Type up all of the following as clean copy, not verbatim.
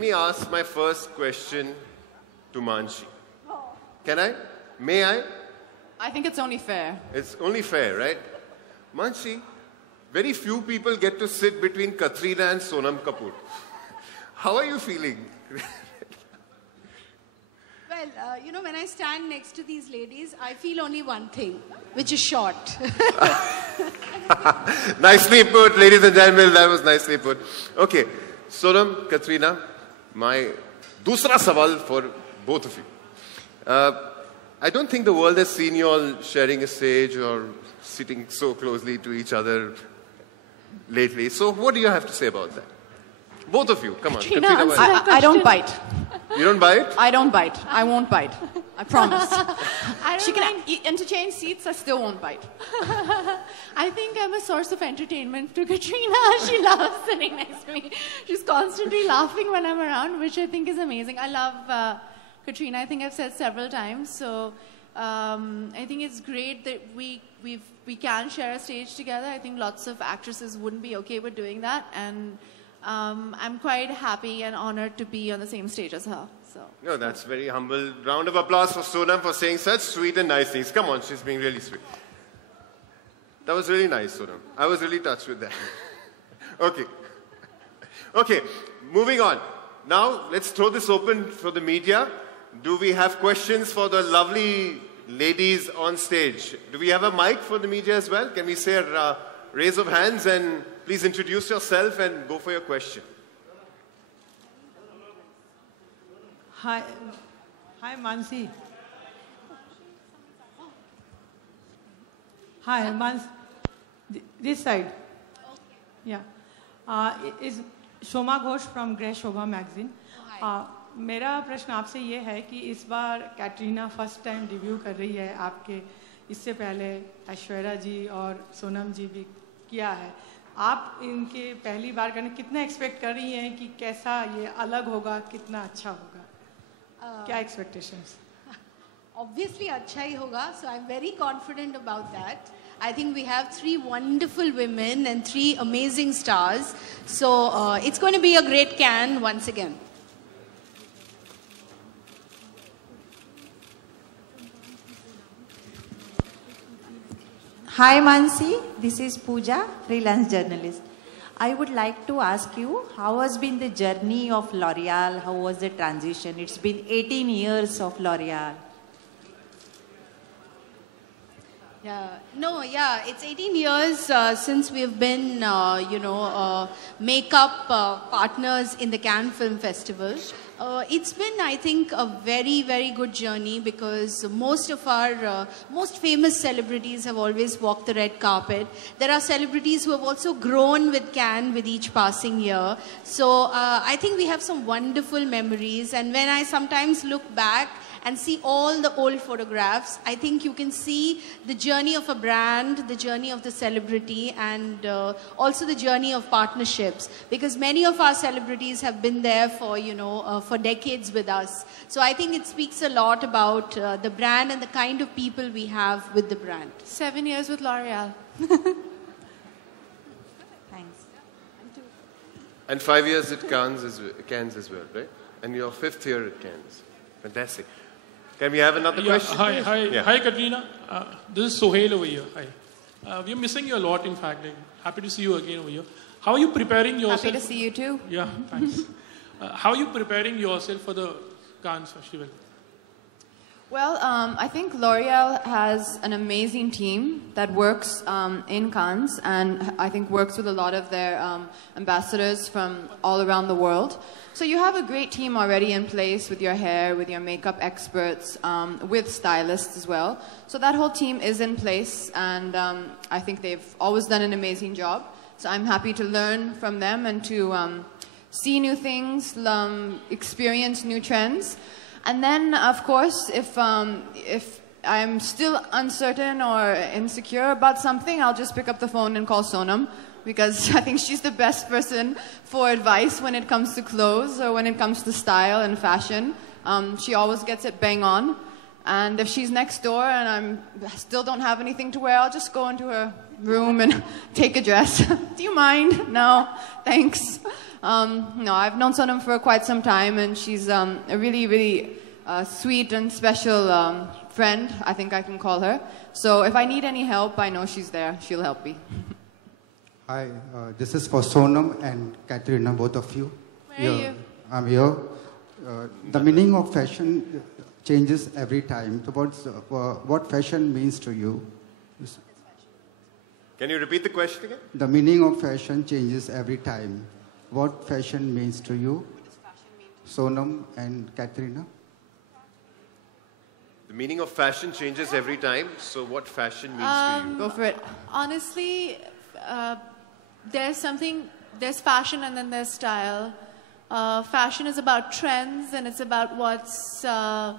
me ask my first question to Mansi. Can I? May I? I think it's only fair. It's only fair, right? Mansi, very few people get to sit between Katrina and Sonam Kapoor. How are you feeling? Well, you know, when I stand next to these ladies, I feel only one thing, which is short. Nicely put, ladies and gentlemen, that was nicely put. Okay, Sonam, Katrina, my dusra sawal for both of you. I don't think the world has seen you all sharing a stage or sitting so closely to each other lately. So what do you have to say about that? Both of you, come on. Katrina, Katrina, I don't bite. you don't bite? I don't bite. I won't bite. I promise. I don't She can mind. interchange seats, I still won't bite. I think I'm a source of entertainment to Katrina. She loves sitting next to me. She's constantly laughing when I'm around, which I think is amazing. I love Katrina. I think I've said several times. So I think it's great that we can share a stage together. I think lots of actresses wouldn't be okay with doing that. And I'm quite happy and honored to be on the same stage as her. So. No, that's very humble. Round of applause for Sonam for saying such sweet and nice things. Come on, she's being really sweet. That was really nice, Sonam. I was really touched with that. Okay. Okay, moving on. Now, let's throw this open for the media. Do we have questions for the lovely ladies on stage? Do we have a mic for the media as well? Can we say a raise of hands and please introduce yourself and go for your question. Hi, Mansi. Hi, Mansi. This side. Yeah. Is Shoma Ghosh from Grey Shobha magazine. मेरा प्रश्न आपसे ये है कि इस बार Katrina first time debut कर रही है आपके इससे पहले ऐश्वर्या जी और सोनम जी भी किया है आप इनके पहली बार करने कितना एक्सपेक्ट कर रही हैं कि कैसा ये अलग होगा कितना अच्छा होगा क्या एक्सपेक्टेशंस Obviously अच्छा ही होगा, so I'm very confident about that. I think we have 3 wonderful women and 3 amazing stars, so it's going to be a great Cannes once again. Hi Mansi, this is Pooja, freelance journalist. I would like to ask you, how has been the journey of L'Oreal? How was the transition? It's been 18 years of L'Oreal. It's 18 years since we've been, makeup partners in the Cannes Film Festival. It's been, I think, a very, very good journey because most of our most famous celebrities have always walked the red carpet. There are celebrities who have also grown with Cannes with each passing year. So I think we have some wonderful memories. And when I sometimes look back and see all the old photographs, I think you can see the journey of a brand, the journey of the celebrity, and also the journey of partnerships. Because many of our celebrities have been there for, for decades with us. So I think it speaks a lot about the brand and the kind of people we have with the brand. 7 years with L'Oreal. Thanks. And 5 years at Cannes as well, right? And your 5th year at Cannes. Fantastic. Can we have another question? Hi, Katrina. This is Sohail over here. Hi. We're missing you a lot, in fact. Happy to see you again over here. How are you preparing yourself? Happy to see you too. Yeah, thanks. How are you preparing yourself for the Cannes Festival? Well, I think L'Oreal has an amazing team that works in Cannes and I think works with a lot of their ambassadors from all around the world. So you have a great team already in place with your hair, with your makeup experts, with stylists as well. So that whole team is in place and I think they've always done an amazing job. So I'm happy to learn from them and to see new things, experience new trends. And then, of course, if I'm still uncertain or insecure about something, I'll just pick up the phone and call Sonam because I think she's the best person for advice when it comes to clothes or when it comes to style and fashion. She always gets it bang on. And if she's next door and I still don't have anything to wear, I'll just go into her room and take a dress. Do you mind? No, thanks. No, I've known Sonam for quite some time, and she's a really, really sweet and special friend, I think I can call her. So if I need any help, I know she's there. She'll help me. Hi, this is for Sonam and Katrina, both of you. Where are you? I'm here. The meaning of fashion changes every time. So what fashion means to you? Can you repeat the question again? The meaning of fashion changes every time. What fashion means to you? Sonam and Katrina? The meaning of fashion changes every time. So what fashion means to you? Go for it. Honestly, there's fashion and then there's style. Fashion is about trends and it's about what's, now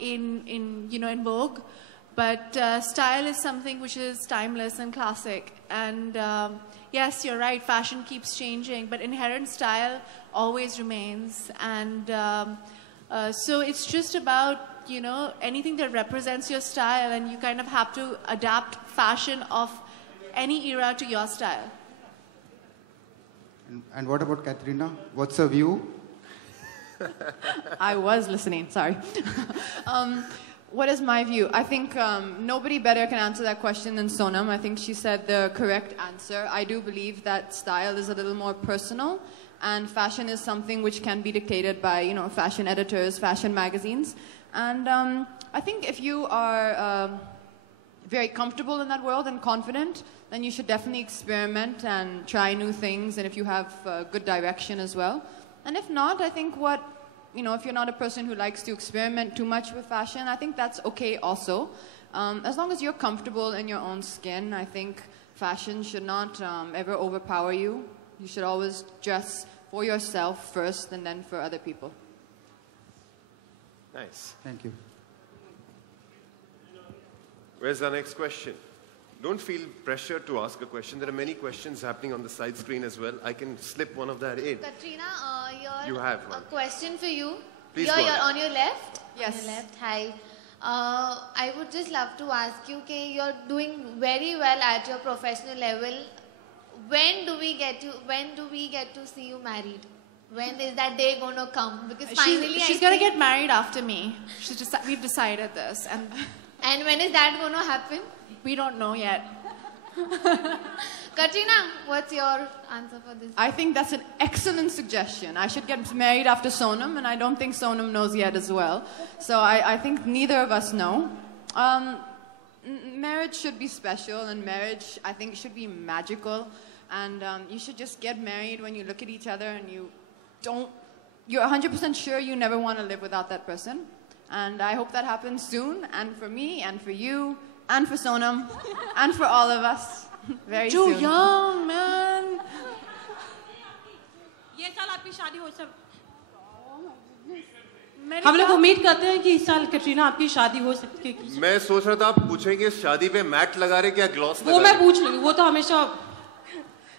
in vogue. But style is something which is timeless and classic. And yes, you're right, fashion keeps changing, but inherent style always remains. And so it's just about, anything that represents your style, and you kind of have to adapt fashion of any era to your style. And what about Katrina? What's her view? I was listening, sorry. What is my view? I think nobody better can answer that question than Sonam. I think she said the correct answer. I do believe that style is a little more personal, and fashion is something which can be dictated by, fashion editors, fashion magazines. And I think if you are very comfortable in that world and confident, then you should definitely experiment and try new things, and if you have good direction as well. And if not, I think if you're not a person who likes to experiment too much with fashion, I think that's okay also. As long as you're comfortable in your own skin, I think fashion should not ever overpower you. You should always dress for yourself first and then for other people. Nice. Thank you. Where's our next question? Don't feel pressure to ask a question. There are many questions happening on the side screen as well. I can slip one of that in. Katrina, You have a one. question for you. Please You're go ahead. on your left? Yes. On your left, hi. I would just love to ask you, you're doing very well at your professional level. When do we get to see you married? When is that day going to come? Because finally she's going to get married after me. We've decided this. And when is that going to happen? We don't know yet. Katrina, what's your answer for this? I think that's an excellent suggestion. I should get married after Sonam, and I don't think Sonam knows yet as well. So I think neither of us know. Marriage should be special, and marriage, I think, should be magical. And you should just get married when you look at each other and you're 100% sure you never want to live without that person. And I hope that happens soon, and for me, and for you, and for Sonam, and for all of us. Very soon. Too young, man. ये साल आपकी शादी हो सब हम लोग उम्मीद करते हैं कि इस साल कटरीना आपकी शादी हो सकती है। मैं सोच रहा था आप पूछेंगे शादी पे मैट लगा रहे क्या ग्लॉस लगा वो रहे? मैं पूछ लूंगी वो तो हमेशा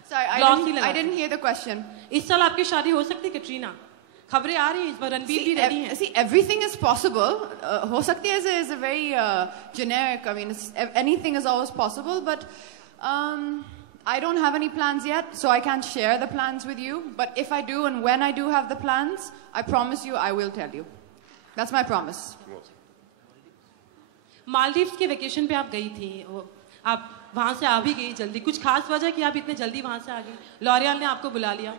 Sorry, I didn't hear the question. इस साल आपकी शादी हो सकती है कटरीना खबरें आ रही हैं इस बार रणबीर भी रेडी हैं See, everything is possible. हो सकती है is a very generic. I mean, anything is always possible, but I don't have any plans yet, so I can't share the plans with you. But if I do, and when I do have the plans, I promise you, I will tell you. That's my promise. Maldives के vacation पे आप गई थी आप वहां से आ भी गई जल्दी कुछ खास वजह कि आप इतने जल्दी वहां से आ गई लॉरियल ने आपको बुला लिया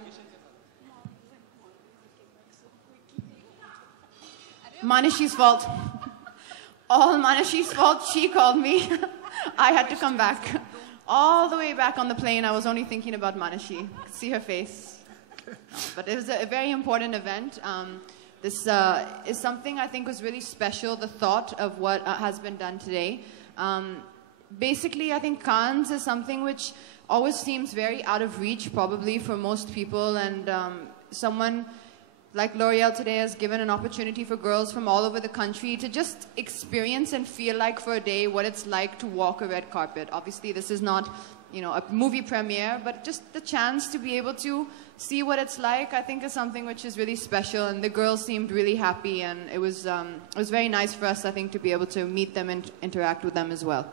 Manashi's fault. All Manashi's fault. She called me. I had to come back. All the way back on the plane, I was only thinking about Manashi. See her face. But it was a very important event. This is something I think was really special, the thought of what has been done today. Basically, I think Cannes is something which always seems very out of reach, probably, for most people. And someone like L'Oreal today has given an opportunity for girls from all over the country to just experience and feel like for a day what it's like to walk a red carpet. Obviously, this is not, a movie premiere, but just the chance to be able to see what it's like, I think is something which is really special. And the girls seemed really happy, and it was very nice for us, I think, to be able to meet them and interact with them as well.